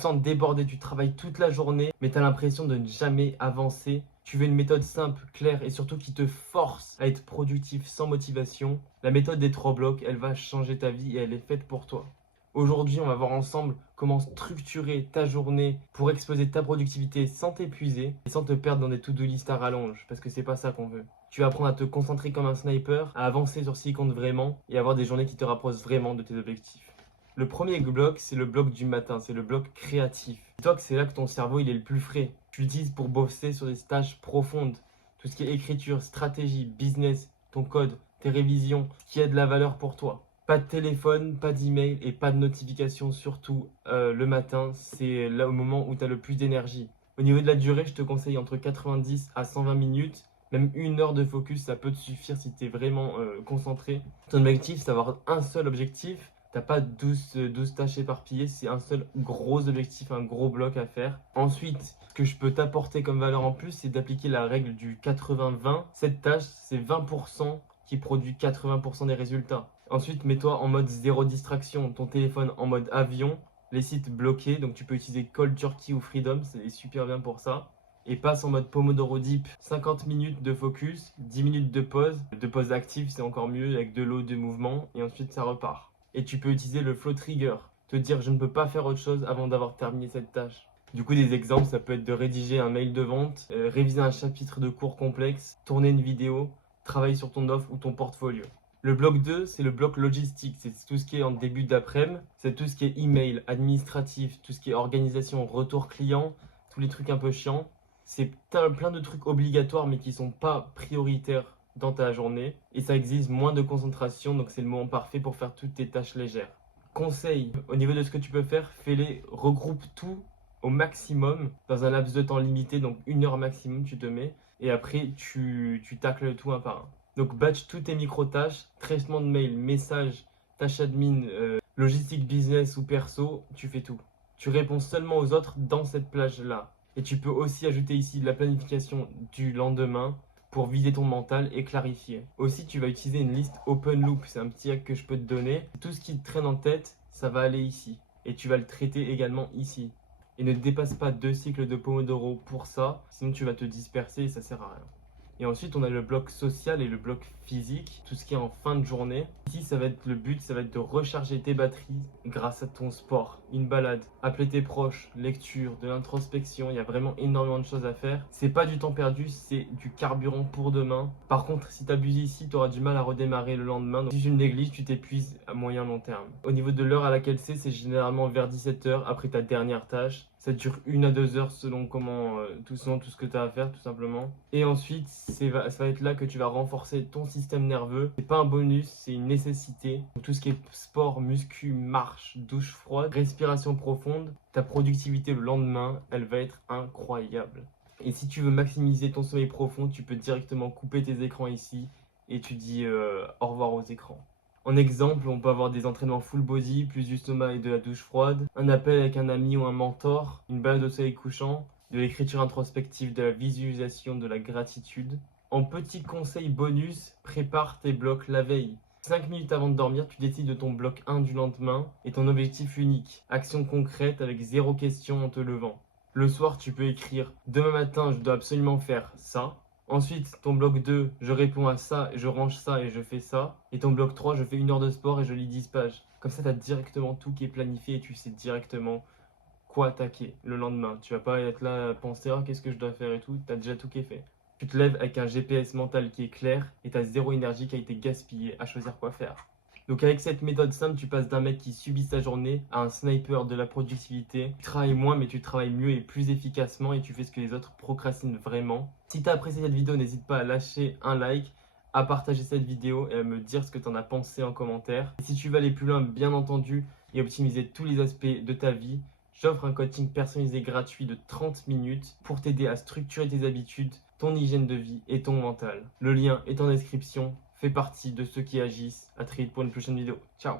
te sens débordé, tu travailles toute la journée, mais tu as l'impression de ne jamais avancer. Tu veux une méthode simple, claire et surtout qui te force à être productif sans motivation. La méthode des 3 blocs, elle va changer ta vie et elle est faite pour toi. Aujourd'hui, on va voir ensemble comment structurer ta journée pour exploser ta productivité sans t'épuiser et sans te perdre dans des to-do list à rallonge, parce que c'est pas ça qu'on veut. Tu vas apprendre à te concentrer comme un sniper, à avancer sur ce qui compte vraiment et avoir des journées qui te rapprochent vraiment de tes objectifs. Le premier bloc, c'est le bloc du matin, c'est le bloc créatif. Dis-toi que c'est là que ton cerveau il est le plus frais. Tu l'utilises pour bosser sur des tâches profondes, tout ce qui est écriture, stratégie, business, ton code, tes révisions, qui a de la valeur pour toi. Pas de téléphone, pas d'email et pas de notification, surtout le matin. C'est là au moment où tu as le plus d'énergie. Au niveau de la durée, je te conseille entre 90 à 120 minutes. Même 1 heure de focus, ça peut te suffire si tu es vraiment concentré. Ton objectif, c'est d'avoir un seul objectif. T'as pas 12 tâches éparpillées, c'est un seul gros objectif, un gros bloc à faire. Ensuite, ce que je peux t'apporter comme valeur en plus, c'est d'appliquer la règle du 80-20. Cette tâche, c'est 20% qui produit 80% des résultats. Ensuite, mets-toi en mode zéro distraction, ton téléphone en mode avion, les sites bloqués, donc tu peux utiliser Cold Turkey ou Freedom, c'est super bien pour ça. Et passe en mode Pomodoro Deep, 50 minutes de focus, 10 minutes de pause active, c'est encore mieux avec de l'eau, de mouvement, et ensuite ça repart. Et tu peux utiliser le flow trigger, te dire je ne peux pas faire autre chose avant d'avoir terminé cette tâche. Du coup, des exemples, ça peut être de rédiger un mail de vente, réviser un chapitre de cours complexe, tourner une vidéo, travailler sur ton offre ou ton portfolio. Le bloc 2, c'est le bloc logistique, c'est tout ce qui est en début d'après-midi, c'est tout ce qui est email, administratif, tout ce qui est organisation, retour client, tous les trucs un peu chiants. C'est plein de trucs obligatoires mais qui ne sont pas prioritaires dans ta journée et ça exige moins de concentration, donc c'est le moment parfait pour faire toutes tes tâches légères. Conseil, au niveau de ce que tu peux faire, fais-les, regroupe tout au maximum dans un laps de temps limité, donc 1 heure maximum tu te mets et après tu tacles tout un par un. Donc batch toutes tes micro-tâches, traitement de mail, message, tâche admin, logistique business ou perso, tu fais tout. Tu réponds seulement aux autres dans cette plage-là. Et tu peux aussi ajouter ici de la planification du lendemain pour vider ton mental et clarifier. Aussi, tu vas utiliser une liste open loop. C'est un petit hack que je peux te donner. Tout ce qui te traîne en tête, ça va aller ici. Et tu vas le traiter également ici. Et ne dépasse pas 2 cycles de Pomodoro pour ça, sinon tu vas te disperser et ça sert à rien. Et ensuite, on a le bloc social et le bloc physique, tout ce qui est en fin de journée. Ici, ça va être le but, ça va être de recharger tes batteries grâce à ton sport, une balade, appeler tes proches, lecture, de l'introspection. Il y a vraiment énormément de choses à faire. C'est pas du temps perdu, c'est du carburant pour demain. Par contre, si tu abuses ici, tu auras du mal à redémarrer le lendemain. Donc, si tu le négliges, tu t'épuises à moyen long terme. Au niveau de l'heure à laquelle c'est généralement vers 17 h après ta dernière tâche. Ça dure 1 à 2 heures selon tout ce que tu as à faire tout simplement. Et ensuite, ça va être là que tu vas renforcer ton système nerveux. C'est pas un bonus, c'est une nécessité. Donc, tout ce qui est sport, muscu, marche, douche froide, respiration profonde, ta productivité le lendemain, elle va être incroyable. Et si tu veux maximiser ton sommeil profond, tu peux directement couper tes écrans ici et tu dis au revoir aux écrans. En exemple, on peut avoir des entraînements full body, plus du stomac et de la douche froide, un appel avec un ami ou un mentor, une balade au soleil couchant, de l'écriture introspective, de la visualisation, de la gratitude. En petit conseil bonus, prépare tes blocs la veille. 5 minutes avant de dormir, tu décides de ton bloc 1 du lendemain et ton objectif unique. Action concrète avec 0 question en te levant. Le soir, tu peux écrire « Demain matin, je dois absolument faire ça ». Ensuite, ton bloc 2, je réponds à ça, je range ça et je fais ça. Et ton bloc 3, je fais 1 heure de sport et je lis 10 pages. Comme ça, tu as directement tout qui est planifié et tu sais directement quoi attaquer le lendemain. Tu vas pas être là à penser, ah, qu'est-ce que je dois faire et tout. Tu as déjà tout qui est fait. Tu te lèves avec un GPS mental qui est clair et tu as 0 énergie qui a été gaspillée à choisir quoi faire. Donc avec cette méthode simple, tu passes d'un mec qui subit sa journée à un sniper de la productivité. Tu travailles moins mais tu travailles mieux et plus efficacement et tu fais ce que les autres procrastinent vraiment. Si tu as apprécié cette vidéo, n'hésite pas à lâcher un like, à partager cette vidéo et à me dire ce que tu en as pensé en commentaire. Et si tu veux aller plus loin, bien entendu, et optimiser tous les aspects de ta vie, j'offre un coaching personnalisé gratuit de 30 minutes pour t'aider à structurer tes habitudes, ton hygiène de vie et ton mental. Le lien est en description. Fais partie de ceux qui agissent. À très vite pour une prochaine vidéo. Ciao!